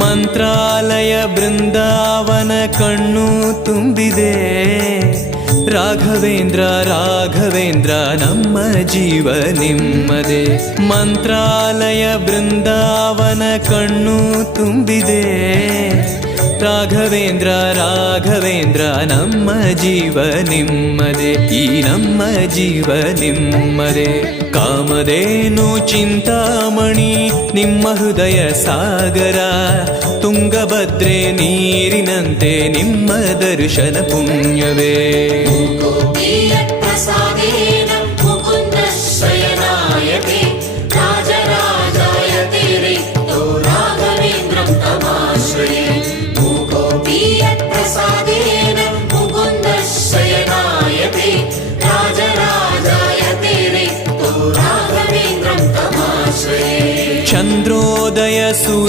ಮಂತ್ರಾಲಯ ಬೃಂದಾವನ ಕಣ್ಣು ತುಂಬಿದೆ. ರಾಘವೇಂದ್ರ ರಾಘವೇಂದ್ರ ನಮ್ಮ ಜೀವ ನಿಮ್ಮದೇ. ಮಂತ್ರಾಲಯ ಬೃಂದಾವನ ಕಣ್ಣು ತುಂಬಿದೆ. ರಾಘವೇಂದ್ರ ರಾಘವೇಂದ್ರ ನಮ್ಮ ಜೀವ ನಿಮ್ಮದೇ. ಈ ನಮ್ಮ ಜೀವ ನಿಮ್ಮದೇ. ಕಾಮಧೇನು ಚಿಂತಾಮಣಿ ನಿಮ್ಮ ಹೃದಯ ಸಾಗರ. ತುಂಗಭದ್ರೆ ನೀರಿನಂತೆ ನಿಮ್ಮ ದರ್ಶನ ಪುಣ್ಯವೇ. ಚಂದ್ರೋದಯ